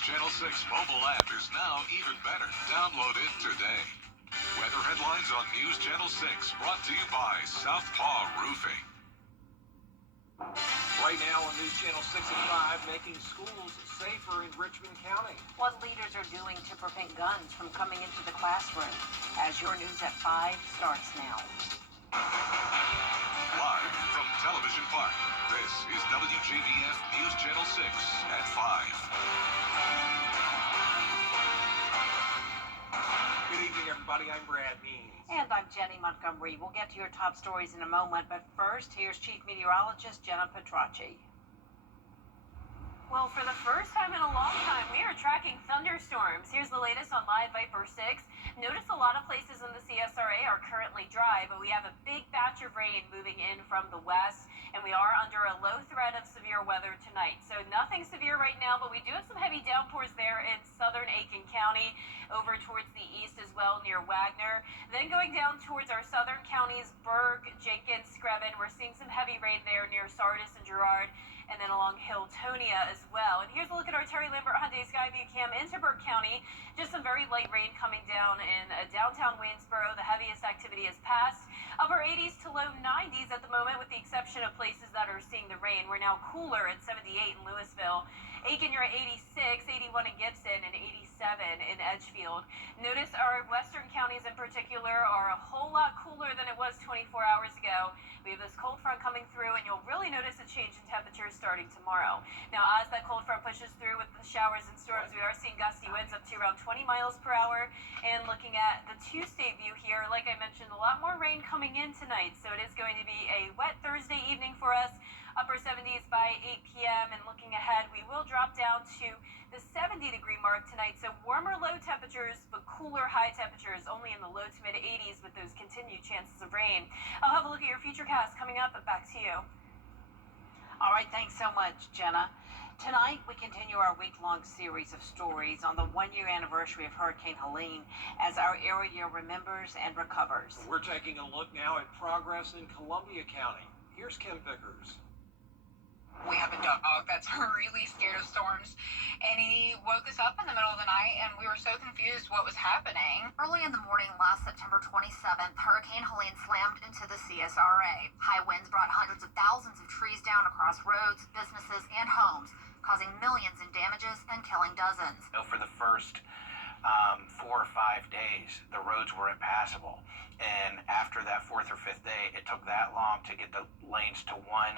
Channel 6 mobile app is now even better. Download it today. Weather headlines on News Channel 6, brought to you by Southpaw Roofing. Right now on News Channel 6 and 5, making schools safer in Richmond County. What leaders are doing to prevent guns from coming into the classroom. As your News at 5 starts now. Live from Television Park, this is WJBF News Channel 6 at 5. Good evening, everybody. I'm Brad Means. And I'm Jenny Montgomery. We'll get to your top stories in a moment, but first, here's Chief Meteorologist Jenna Petracci. Well, for the first time in a long time, we are tracking thunderstorms. Here's the latest on Live Viper 6. Notice a lot of places in the CSRA are currently dry, but we have a big batch of rain moving in from the west, and we are under a low threat of severe weather tonight. So nothing severe right now, but we do have some heavy downpours there in southern Aiken County, over towards the east as well near Wagner. Then going down towards our southern counties, Berg, Jenkins, Screven, we're seeing some heavy rain there near Sardis and Girard, and then along Hilltonia as well. And here's a look at our Terry Lambert Hyundai Skyview cam into Burke County. Just some very light rain coming down in downtown Waynesboro. The heaviest activity has passed. Upper 80s to low 90s at the moment, with the exception of places that are seeing the rain. We're now cooler at 78 in Louisville. Aiken, you're at 86, 81 in Gibson, and 87 in Edgefield. Notice our western counties in particular are a whole lot cooler than it was 24 hours ago. We have this cold front coming through, and you'll really notice a change in temperatures starting tomorrow. Now, as that cold front pushes through with the showers and storms, we are seeing gusty winds up to around 20 miles per hour. And looking at the two-state view here, like I mentioned, a lot more rain coming in tonight. So it is going to be a wet Thursday evening for us. Upper 70s by 8 p.m. And looking ahead, we will drop down to the 70-degree mark tonight. So warmer low temperatures, but cooler high temperatures only in the low to mid 80s with those continued chances of rain. I'll have a look at your futurecast coming up, but back to you. All right, thanks so much, Jenna. Tonight, we continue our week-long series of stories on the one-year anniversary of Hurricane Helene as our area remembers and recovers. We're taking a look now at progress in Columbia County. Here's Kim Vickers. We have a dog that's really scared of storms, and he woke us up in the middle of the night, and we were so confused what was happening. Early in the morning last September 27th, Hurricane Helene slammed into the CSRA. High winds brought hundreds of thousands of trees down across roads, businesses, and homes, causing millions in damages and killing dozens. For the first 4 or 5 days, the roads were impassable, and after that 4th or 5th day, it took that long to get the lanes to one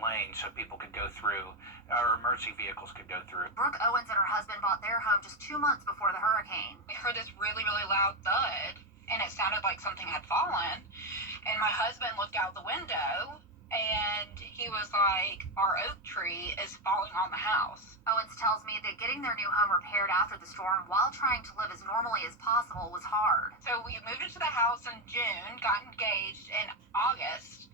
lane so people could go through, or emergency vehicles could go through. Brooke Owens and her husband bought their home just 2 months before the hurricane. We heard this really, really loud thud, and it sounded like something had fallen. And my husband looked out the window, and he was like, our oak tree is falling on the house. Owens tells me that getting their new home repaired after the storm while trying to live as normally as possible was hard. So we moved into the house in June, got engaged in August,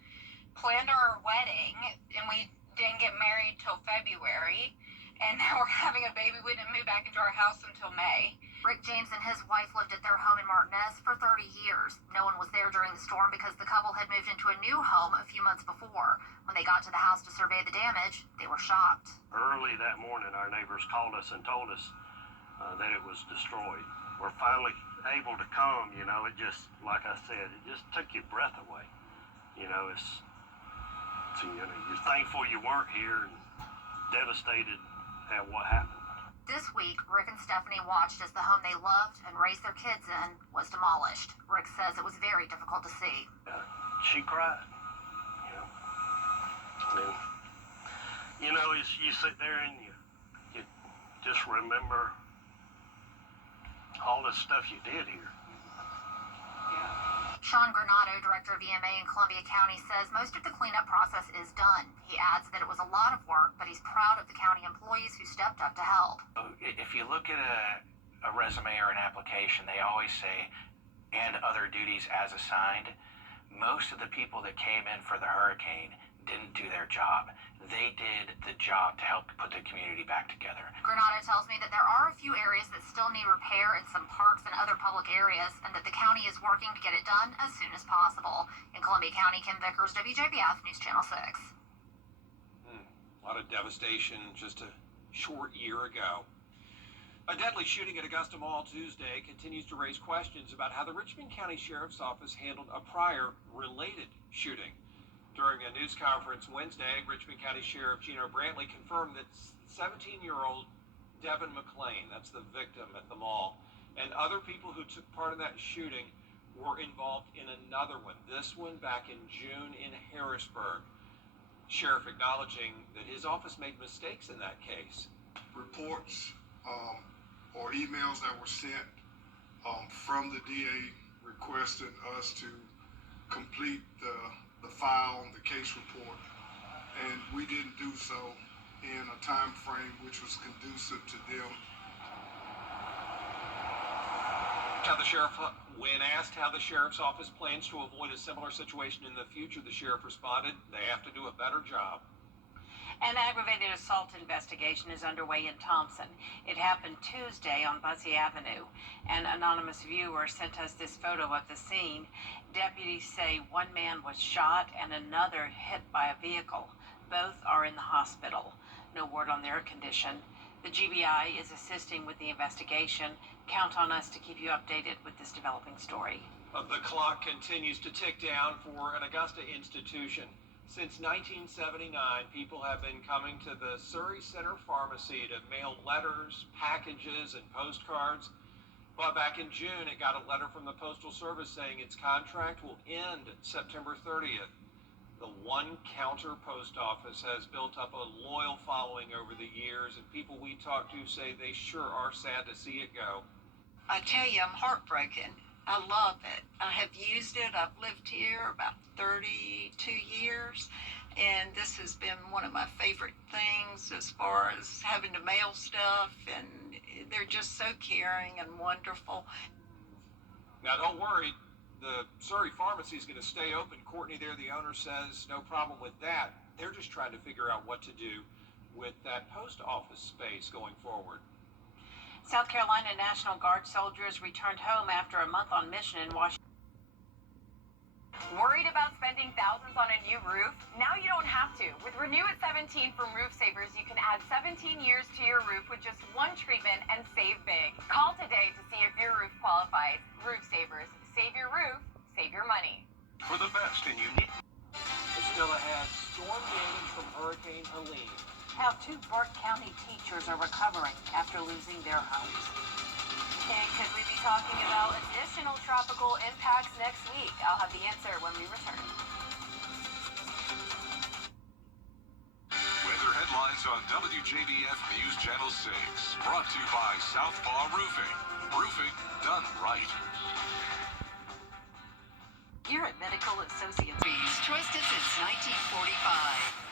planned our wedding, and we didn't get married till February, and now we're having a baby. We didn't move back into our house until May. Rick James and his wife lived at their home in Martinez for 30 years. No one was there during the storm because the couple had moved into a new home a few months before. When they got to the house to survey the damage, they were shocked. Early that morning, our neighbors called us and told us that it was destroyed. We're finally able to come, it just, like I said, it just took your breath away. You're thankful you weren't here and devastated at what happened. This week, Rick and Stephanie watched as the home they loved and raised their kids in was demolished. Rick says it was very difficult to see. She cried. And, you sit there and you just remember all the stuff you did here. Sean Granado, director of EMA in Columbia County, says most of the cleanup process is done. He adds that it was a lot of work, but he's proud of the county employees who stepped up to help. If you look at a resume or an application, they always say, and other duties as assigned. Most of the people that came in for the hurricane didn't do their job. They did the job to help put the community back together. Granado tells me that there are a few areas that still need repair in some parks and other public areas, and that the county is working to get it done as soon as possible. In Columbia County, Kim Vickers, WJBF News Channel 6. A lot of devastation just a short year ago. A deadly shooting at Augusta Mall Tuesday continues to raise questions about how the Richmond County Sheriff's Office handled a prior related shooting. During a news conference Wednesday, Richmond County Sheriff Gino Brantley confirmed that 17-year-old Devin McLean, that's the victim at the mall, and other people who took part in that shooting were involved in another one, this one back in June in Harrisburg. Sheriff acknowledging that his office made mistakes in that case. Reports or emails that were sent from the DA requesting us to complete the file on the case report, and we didn't do so in a time frame which was conducive to them. When asked how the sheriff's office plans to avoid a similar situation in the future, the sheriff responded, "They have to do a better job." An aggravated assault investigation is underway in Thompson. It happened Tuesday on Bussey Avenue. An anonymous viewer sent us this photo of the scene. Deputies say one man was shot and another hit by a vehicle. Both are in the hospital. No word on their condition. The GBI is assisting with the investigation. Count on us to keep you updated with this developing story. The clock continues to tick down for an Augusta institution. Since 1979, people have been coming to the Surrey Center Pharmacy to mail letters, packages, and postcards. But back in June, it got a letter from the Postal Service saying its contract will end September 30th. The One Counter Post Office has built up a loyal following over the years, and people we talk to say they sure are sad to see it go. I tell you, I'm heartbroken. I love it. I have used it. I've lived here about 32 years, and this has been one of my favorite things as far as having to mail stuff, and they're just so caring and wonderful. Now, don't worry. The Surrey Pharmacy is going to stay open. Courtney there, the owner, says no problem with that. They're just trying to figure out what to do with that post office space going forward. South Carolina National Guard soldiers returned home after a month on mission in Washington. Worried about spending thousands on a new roof? Now you don't have to. With Renew at 17 from Roof Savers, you can add 17 years to your roof with just one treatment and save big. Call today to see if your roof qualifies. Roof Savers. Save your roof, save your money. For the best in unique. Still ahead, storm damage from Hurricane Helene. How 2 Burke County teachers are recovering after losing their homes. And could we be talking about additional tropical impacts next week? I'll have the answer when we return. Weather headlines on WJBF News Channel 6. Brought to you by Southpaw Roofing. Roofing done right. Here at Medical Associates. Trusted since 1945.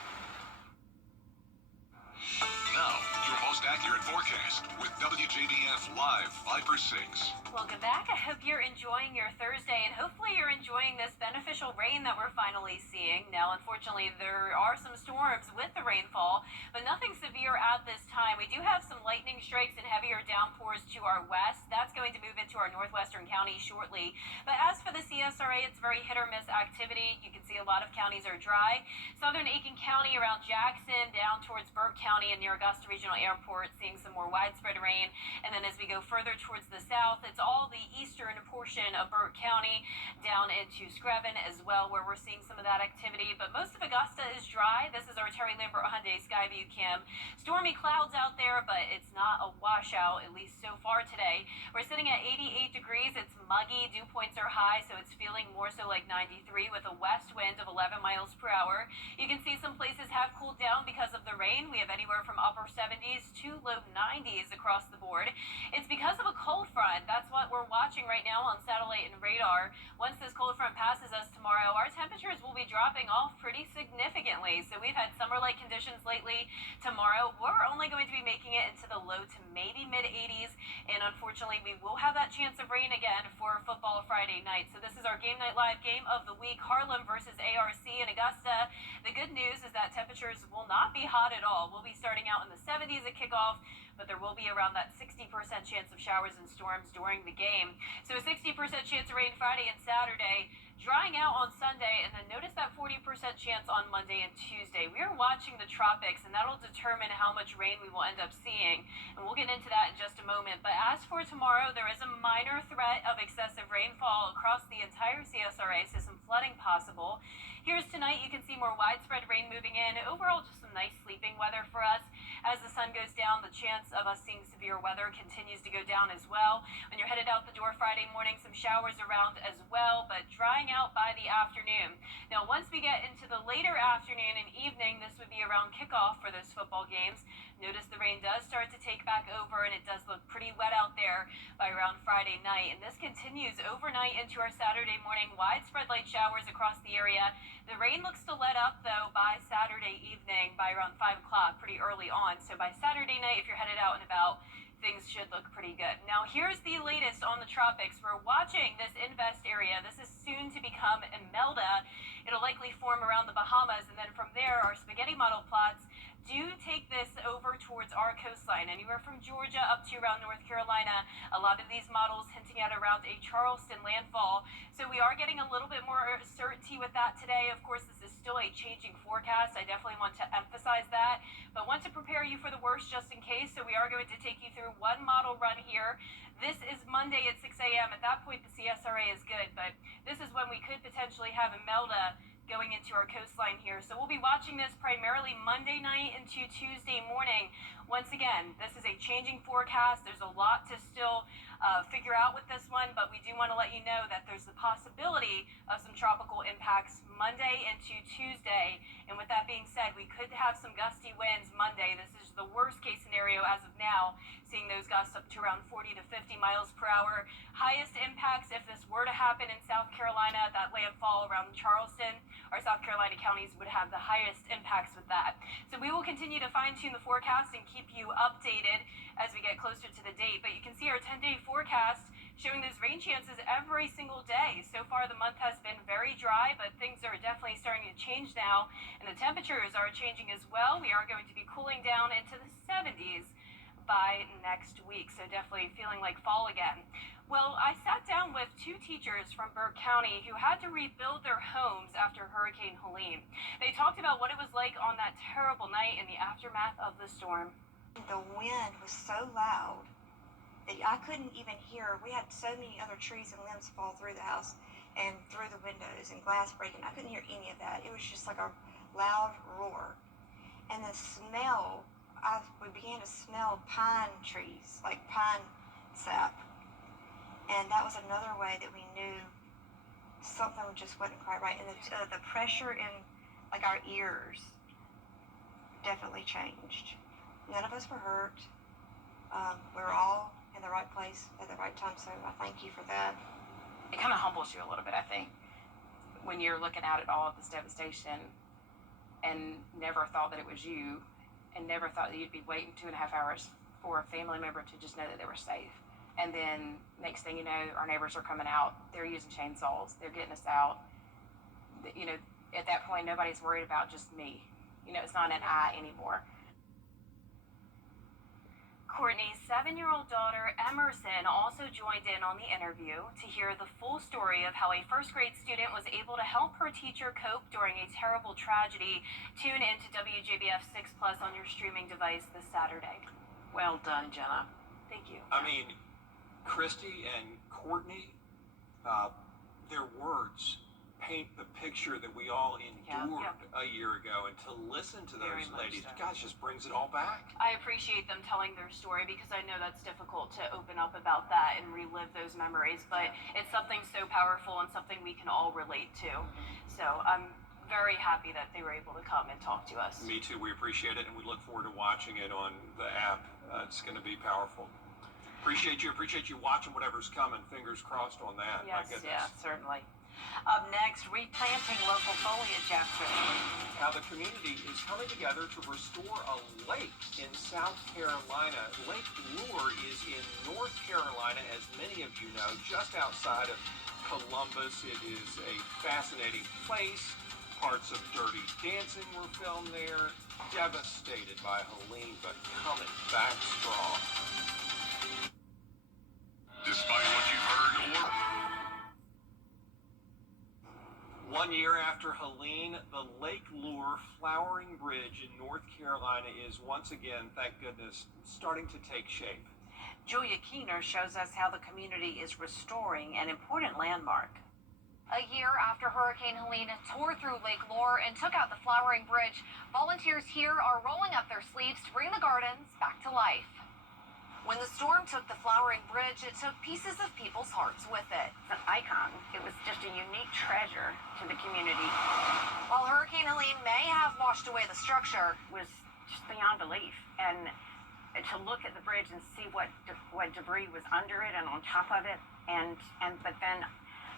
Now, your most accurate forecast with WJBF Live 5/6. Welcome back. I hope you're enjoying your Thursday, and hopefully you're enjoying this beneficial rain that we're finally seeing. Now, unfortunately, there are some storms with the rainfall, but nothing severe at this time. We do have some lightning strikes and heavier downpours to our west. That's going to move into our northwestern county shortly. But as for the CSRA, it's very hit or miss activity. You can see a lot of counties are dry. Southern Aiken County around Jackson, down towards Burke County and near Augusta Regional Airport, seeing some more widespread rain. And then as we go further towards the south, it's all the eastern portion of Burke County down into Screven as well, where we're seeing some of that activity. But most of Augusta is dry. This is our Terry Lambert Hyundai Skyview cam. Stormy clouds out there, but it's not a washout, at least so far today. We're sitting at 88 degrees. It's muggy. Dew points are high, so it's feeling more so like 93 with a west wind of 11 miles per hour. You can see some places have cooled down because of the rain. We have anywhere from upper 70s to low 90s across the board. It's because of a cold front. That's what we're watching right now on satellite and radar. Once this cold front passes us tomorrow, our temperatures will be dropping off pretty significantly. So we've had summer-like conditions lately. Tomorrow, we're only going to be making it into the low to maybe mid-80s. And unfortunately, we will have that chance of rain again for football Friday night. So this is our Game Night Live game of the week, Harlem versus ARC in Augusta. The good news is that temperatures will not be hot at all. We'll be starting out in the 70s at kickoff but there will be around that 60% chance of showers and storms during the game. So a 60% chance of rain Friday and Saturday, drying out on Sunday, and then notice that 40% chance on Monday and Tuesday. We are watching the tropics, and that'll determine how much rain we will end up seeing, and we'll get into that in just a moment. But as for tomorrow, there is a minor threat of excessive rainfall across the entire CSRA, so some flooding possible. Here's tonight. You can see more widespread rain moving in. Overall, just some nice sleeping weather for us. As the sun goes down, the chance of us seeing severe weather continues to go down as well. When you're headed out the door Friday morning, some showers around as well, but drying out by the afternoon. Now, once we get into the later afternoon and evening, this would be around kickoff for those football games. Notice the rain does start to take back over, and it does look pretty wet out there by around Friday night. And this continues overnight into our Saturday morning. Widespread light showers across the area. The rain looks to let up, though, by Saturday evening by around 5 o'clock, pretty early on. So by Saturday night, if you're headed out and about, things should look pretty good. Now, here's the latest on the tropics. We're watching this invest area. This is soon to become Imelda. It'll likely form around the Bahamas, and then from there, our spaghetti model plots do take this over towards our coastline, anywhere from Georgia up to around North Carolina. A lot of these models hinting at around a Charleston landfall. So we are getting a little bit more certainty with that today. Of course, this is still a changing forecast. I definitely want to emphasize that, but want to prepare you for the worst just in case. So we are going to take you through one model run here. This is Monday at 6 a.m. At that point, the CSRA is good, but this is when we could potentially have Imelda going into our coastline here. So we'll be watching this primarily Monday night into Tuesday morning. Once again, this is a changing forecast. There's a lot to still figure out with this one, but we do want to let you know that there's the possibility of some tropical impacts Monday into Tuesday. And with that being said, we could have some gusty winds Monday. This is the worst case scenario as of now, seeing those gusts up to around 40 to 50 miles per hour. Highest impacts, if this were to happen in South Carolina, that landfall around Charleston, our South Carolina counties would have the highest impacts with that. So we will continue to fine-tune the forecast and keep you updated as we get closer to the date. But you can see our 10-day forecast showing those rain chances every single day. So far, the month has been very dry, but things are definitely starting to change now, and the temperatures are changing as well. We are going to be cooling down into the 70s by next week, so definitely feeling like fall again. Well, I sat down with two teachers from Burke County who had to rebuild their homes after Hurricane Helene. They talked about what it was like on that terrible night in the aftermath of the storm. The wind was so loud that I couldn't even hear. We had so many other trees and limbs fall through the house and through the windows and glass breaking. I couldn't hear any of that. It was just like a loud roar. And the smell, we began to smell pine trees, like pine sap. And that was another way that we knew something just wasn't quite right. And the pressure in like our ears definitely changed. None of us were hurt. We were all in the right place at the right time, so I thank you for that. It kind of humbles you a little bit, I think, when you're looking at it all, this devastation, and never thought that it was you, and never thought that you'd be waiting 2.5 hours for a family member to just know that they were safe. And then next thing you know, our neighbors are coming out. They're using chainsaws. They're getting us out. You know, at that point, nobody's worried about just me. You know, it's not an I anymore. Courtney's 7-year-old daughter, Emerson, also joined in on the interview to hear the full story of how a first-grade student was able to help her teacher cope during a terrible tragedy. Tune in to WJBF 6 Plus on your streaming device this Saturday. Well done, Jenna. Thank you. I mean, Christy and Courtney, their words paint the picture that we all endured a year ago, and to listen to those ladies, gosh, just brings it all back. I appreciate them telling their story because I know that's difficult to open up about that and relive those memories, but it's something so powerful and something we can all relate to. So I'm very happy that they were able to come and talk to us. Me too. We appreciate it, and we look forward to watching it on the app. It's going to be powerful. Appreciate you watching whatever's coming. Fingers crossed on that. Yes, My goodness. yeah, certainly. Up next, replanting local foliage after. How the community is coming together to restore a lake in South Carolina. Lake Lure is in North Carolina, as many of you know, just outside of Columbus. It is a fascinating place. Parts of Dirty Dancing were filmed there. Devastated by Helene, but coming back strong. Despite what you've heard or 1 year after Helene, the Lake Lure Flowering Bridge in North Carolina is once again, thank goodness, starting to take shape. Julia Keener shows us how the community is restoring an important landmark. A year after Hurricane Helene tore through Lake Lure and took out the Flowering Bridge, volunteers here are rolling up their sleeves to bring the gardens back to life. When the storm took the Flowering Bridge, it took pieces of people's hearts with it. It's an icon. It was just a unique treasure to the community. While Hurricane Helene may have washed away the structure, It was just beyond belief. And to look at the bridge and see what debris was under it and on top of it, but then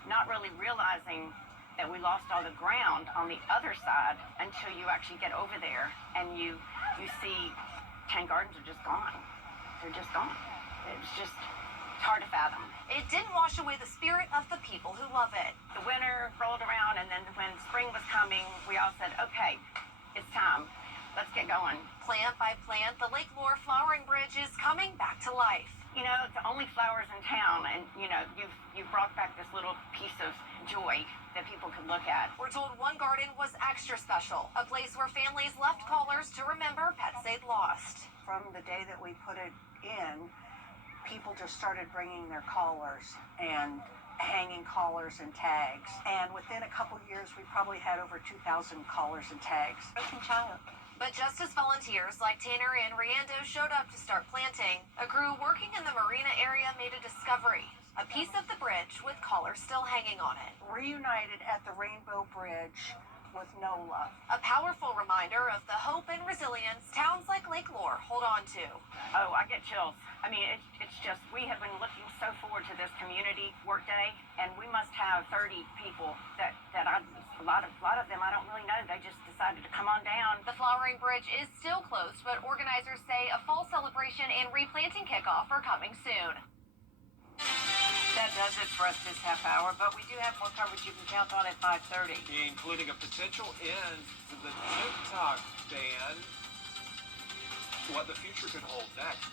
not really realizing that we lost all the ground on the other side until you actually get over there and you see 10 gardens are just gone. They're just gone. It's hard to fathom. it didn't wash away the spirit of the people who love it. The winter rolled around, and then when spring was coming, we all said, okay, it's time. Let's get going. Plant by plant, the Lake Lure Flowering Bridge is coming back to life. You know, it's the only flowers in town, and you've brought back this little piece of joy that people could look at. We're told one garden was extra special, a place where families left callers to remember pets they'd lost. From the day that we put it in, people just started bringing their collars and hanging collars and tags. And within a couple years, we probably had over 2,000 collars and tags. Broken child. But just as volunteers like Tanner and Riando showed up to start planting, a crew working in the marina area made a discovery. A piece of the bridge with collars still hanging on it. Reunited at the Rainbow Bridge with NOLA. A powerful reminder of the hope and resilience towns like Lake Lure hold on to. Oh, I get chills. I mean, it's just, we have been looking so forward to this community work day, and we must have 30 people that a lot of them I don't really know. They just decided to come on down. The Flowering Bridge is still closed, but organizers say a fall celebration and replanting kickoff are coming soon. That does it for us this half hour, but we do have more coverage you can count on at 5:30. Including a potential end to the TikTok ban. What the future could hold next.